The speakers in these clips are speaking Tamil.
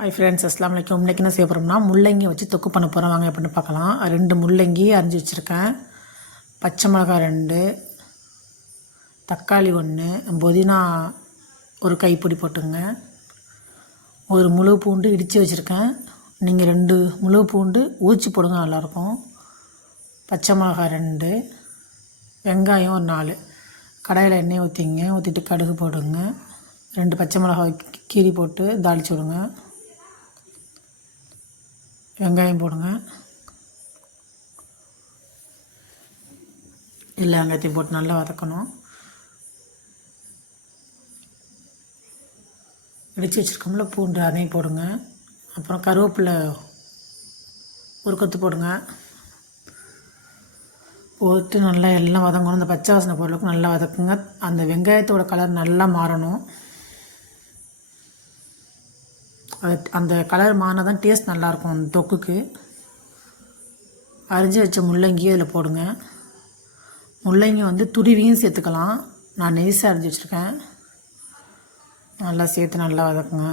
ஹாய் ஃப்ரெண்ட்ஸ், அஸ்ஸலாமு அலைக்கும். இன்றைக்கி என்ன செய்ய போகிறோம்னா முள்ளங்கி வச்சு தொக்கு பண்ண போகிறோம். வாங்க எப்படின்னு பார்க்கலாம். 2 முள்ளங்கி அரிஞ்சு வச்சுருக்கேன், பச்சை மிளகாய் 2, தக்காளி 1, புதினா ஒரு கைப்பிடி போட்டுங்க, ஒரு முழு பூண்டு இடித்து வச்சுருக்கேன். நீங்கள் 2 முழு பூண்டு ஊற்றி போடுங்க, நல்லாயிருக்கும். பச்சை மிளகாய் 2, வெங்காயம் ஒரு 4. கடாயில் எண்ணெய் ஊற்றிங்க, ஊற்றிட்டு கடுகு போடுங்க. 2 பச்சை மிளகாய் கீரி போட்டு தாளித்து விடுங்க. வெங்காயம் போடுங்க. இல்லை, வெங்காயத்தையும் போட்டு நல்லா வதக்கணும். இடித்து வச்சுருக்கோம்ல பூண்டு, அதையும் போடுங்க. அப்புறம் கருவேப்பிலை ஒரு கொத்து போடுங்க. போட்டு நல்லா எல்லாம் வதங்கணும். அந்த பச்சை வாசனை பொருளுக்கு நல்லா வதக்குங்க. அந்த வெங்காயத்தோட கலர் நல்லா மாறணும். அந்த கலர் மாறினா தான் டேஸ்ட் நல்லாயிருக்கும் அந்த தொக்குக்கு. அரிஞ்சு வச்ச முள்ளங்கி அதில் போடுங்க. முள்ளங்கி வந்து துருவியும் சேர்த்துக்கலாம். நான் நெய்ஸாக அரிஞ்சு வச்சுருக்கேன். நல்லா சேர்த்து நல்லா வதக்குங்க.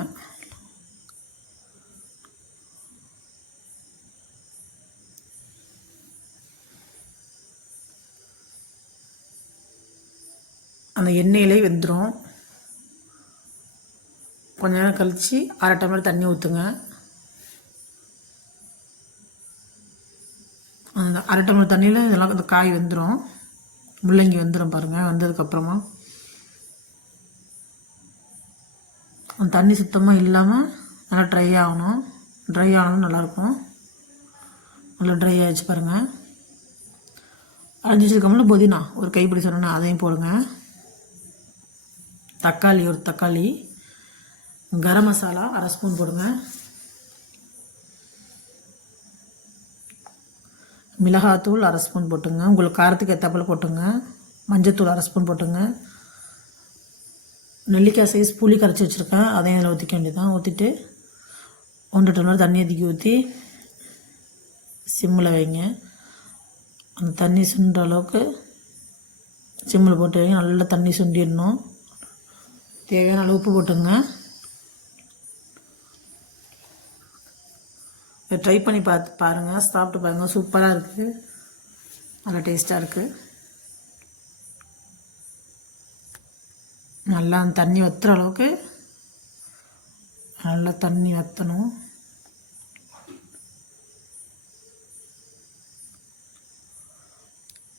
அந்த எண்ணெயிலே வெந்துடும். கொஞ்ச நேரம் கழித்து 1/2 டம்ளர் தண்ணி ஊற்றுங்க. அந்த 1/2 டம்ளர் தண்ணியில் இதெல்லாம் இந்த காய் வெந்துடும், முள்ளங்கி வெந்துடும் பாருங்கள். வந்ததுக்கப்புறமா அந்த தண்ணி சுத்தமாக இல்லாமல் நல்லா ட்ரை ஆகணும். ட்ரை ஆகணும் நல்லாயிருக்கும். நல்லா ட்ரை ஆகிடுச்சு பாருங்கள். அரைஞ்சி வச்சுருக்கோம்ல புதினா ஒரு கைப்பிடி சொன்னேன்னா அதையும் போடுங்க. தக்காளி ஒரு தக்காளி, கரம் மசாலா 1/2 ஸ்பூன் போடுங்க. மிளகாத்தூள் 1/2 ஸ்பூன் போட்டுங்க, உங்களுக்கு காரத்துக்கு ஏற்றாப்பில் போட்டுங்க. மஞ்சத்தூள் 1/2 ஸ்பூன் போட்டுங்க. நெல்லிக்காய் சைஸ் புளி கரைச்சி வச்சுருக்கேன், அதையும் அதில் ஊற்றிக்க வேண்டியதான். ஊற்றிட்டு 1 டம்ளர் தண்ணி அதிக்கி ஊற்றி சிம்மில் வைங்க. அந்த தண்ணி சுண்டுற அளவுக்கு சிம்மில் போட்டு வைங்க. நல்லா தண்ணி சுண்டிடணும். தேவையான அளவு உப்பு போட்டுங்க. இதை ட்ரை பண்ணி பாருங்கள், சாப்பிட்டு பாருங்கள். சூப்பராக இருக்குது, நல்லா டேஸ்ட்டாக இருக்குது. நல்லா அந்த தண்ணி வற்றுற அளவுக்கு நல்லா தண்ணி வற்றணும்.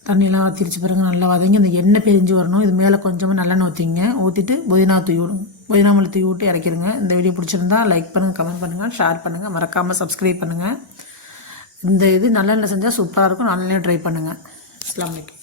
தண்ணியெலாம் வற்றிருச்சு பாருங்கள். நல்லா வதங்கி அந்த எண்ணெய் பிரிஞ்சு வரணும். இது மேலே கொஞ்சமாக நல்லெண்ணெய் ஊற்றிங்க. ஊற்றிட்டு புதினா தூவி விடுங்க. புதினா மல்லி தூவி விட்டு இறக்கிடுங்க. இந்த வீடியோ பிடிச்சிருந்தா லைக் பண்ணுங்கள், கமெண்ட் பண்ணுங்கள், ஷேர் பண்ணுங்கள், மறக்காமல் சப்ஸ்கிரைப் பண்ணுங்கள். இந்த இது நல்லெண்ணெய் செஞ்சால் சூப்பராக இருக்கும். நல்லெண்ணெய் ட்ரை பண்ணுங்கள். அஸ்ஸலாமு அலைக்கும்.